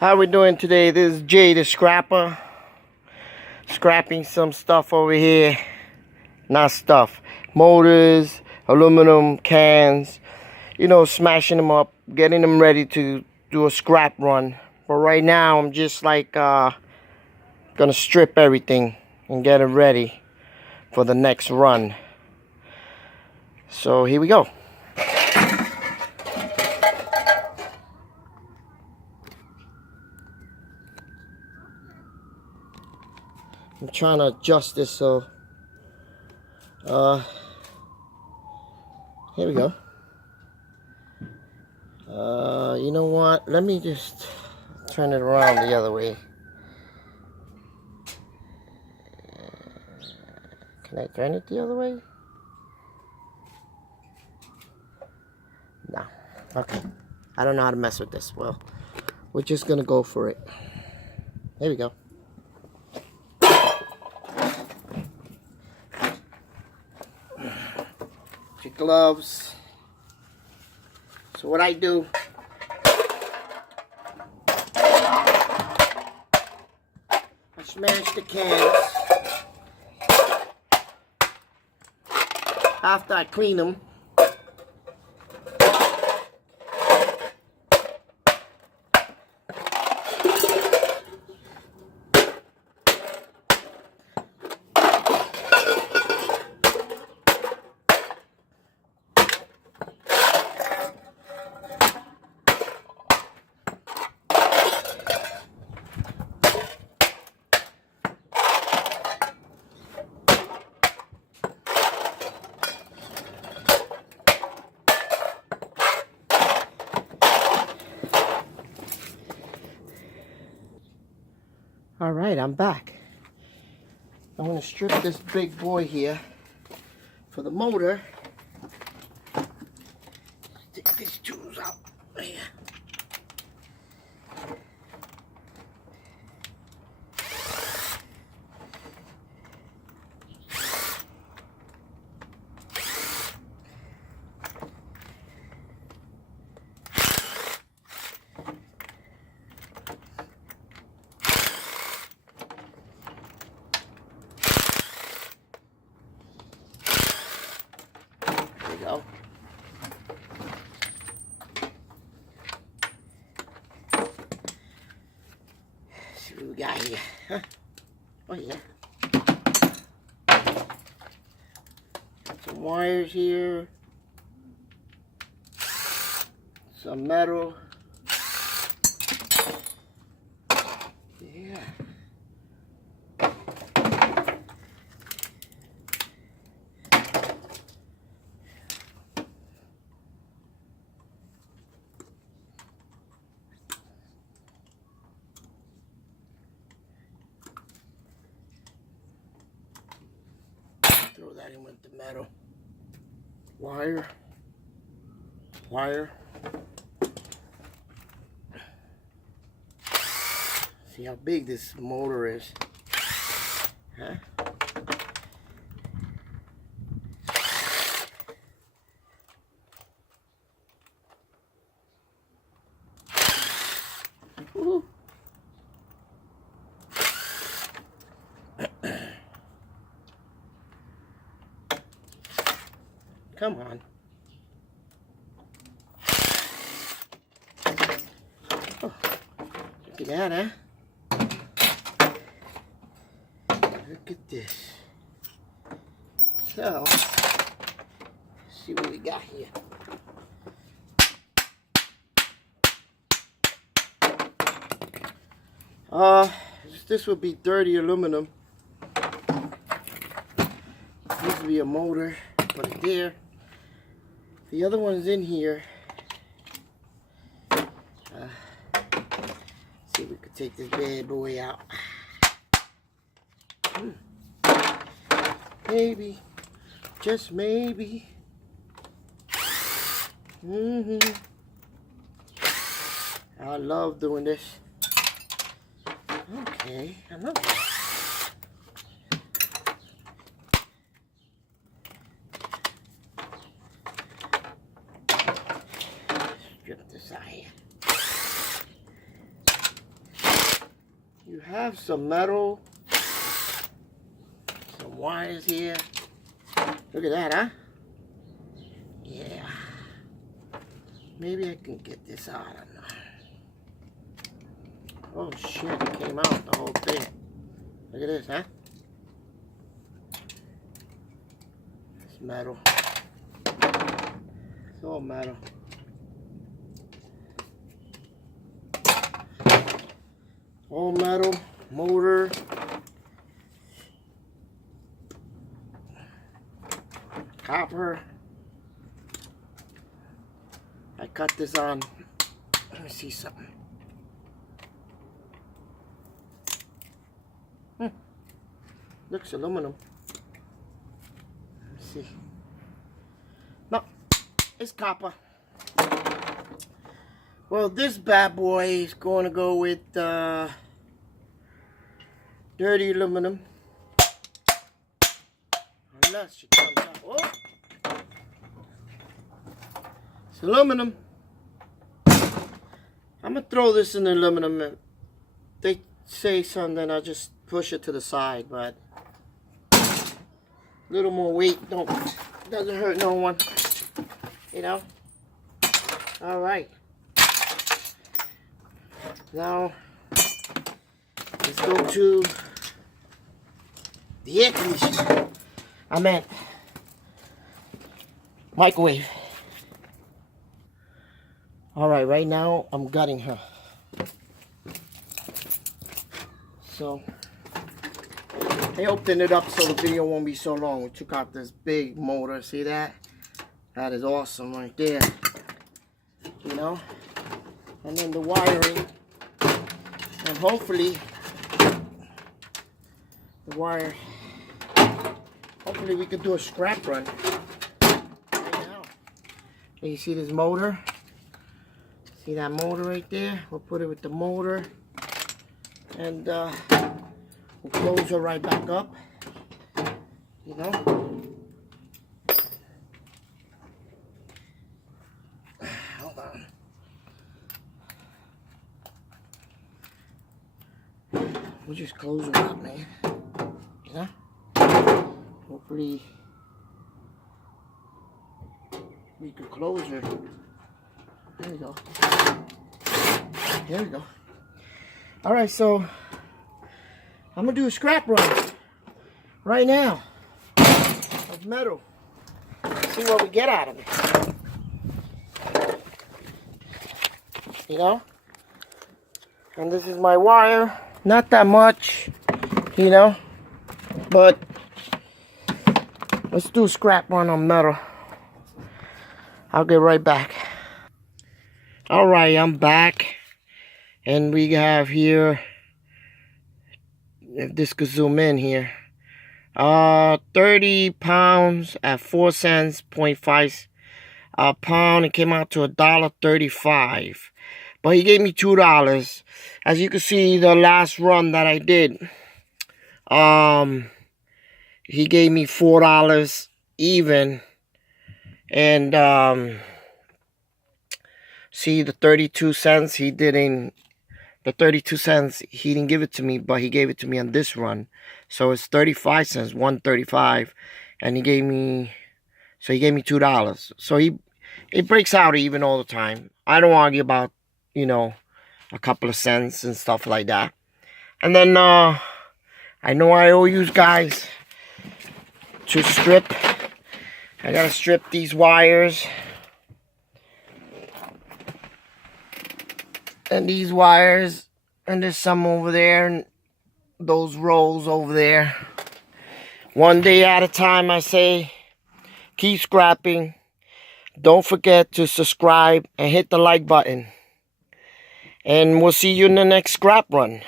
How we doing today? This is Jay the Scrapper. Scrapping some stuff over here. Not stuff. Motors, aluminum cans. You know, smashing them up. Getting them ready to do a scrap run. But right now, I'm just like, gonna strip everything and get it ready for the next run. So, here we go. I'm trying to adjust this so here we go. You know what, let me just turn it around the other way. Can I turn it the other way? No. Okay, I don't know how to mess with this. Well, we're just gonna go for it. There we go. Your gloves. So what I do, I smash the cans after I clean them. Alright, I'm back. I'm going to strip this big boy here for the motor. Take these tools out. There. Go. See what we got here. Huh? Oh yeah. Some wires here. Some metal. Yeah. Throw that in with the metal. Wire. See how big this motor is. Huh? Woo. Come on. Oh, look at that, huh? Look at this. So, let's see what we got here. This would be dirty aluminum. This would be a motor. Put it there. The other one's in here. See if we could take this bad boy out. Maybe, just maybe. I love doing this. Okay, I love it. Strip this out here. You have some metal, some wires here. Look at that, huh? Yeah. Maybe I can get this out. I don't know. Oh shit, it came out, the whole thing. Look at this, huh? It's metal. It's all metal. All metal, motor. Copper. I cut this on. Let me see something. Looks aluminum. Let me see. No, it's copper. Well, this bad boy is going to go with dirty aluminum. Unless it comes out. Oh. It's aluminum. I'm going to throw this in the aluminum. They say something, I just push it to the side, but a little more weight doesn't hurt no one, you know. All right. Now, let's go to the air conditioner. I meant microwave. All right, right now I'm gutting her. So, I opened it up so the video won't be so long. We took out this big motor, see that? That is awesome right there. You know? And then the wiring. And hopefully, the wire, hopefully we could do a scrap run right now. Okay, you see this motor? See that motor right there? We'll put it with the motor. And we'll close her right back up. You know? Hold on. We'll just close her up, man. You know? Hopefully we could close her. There we go. There we go. Alright, so I'm gonna do a scrap run right now of metal. See what we get out of it. You know? And this is my wire. Not that much, you know, but let's do a scrap run on metal. I'll get right back. Alright, I'm back. And we have here, if this could zoom in here, 30 pounds at 4 cents, 0.5 a pound. It came out to $1.35. But he gave me $2. As you can see, the last run that I did, he gave me $4 even. And see the 32 cents he didn't. The 32 cents, he didn't give it to me, but he gave it to me on this run. So it's 35 cents, $1.35. And he gave me, so he gave me $2. So it breaks out even all the time. I don't argue about, you know, a couple of cents and stuff like that. And then, I know I owe you guys to strip. I gotta strip these wires. And these wires, and there's some over there, and those rolls over there. One day at a time, I say, keep scrapping. Don't forget to subscribe and hit the like button. And we'll see you in the next scrap run.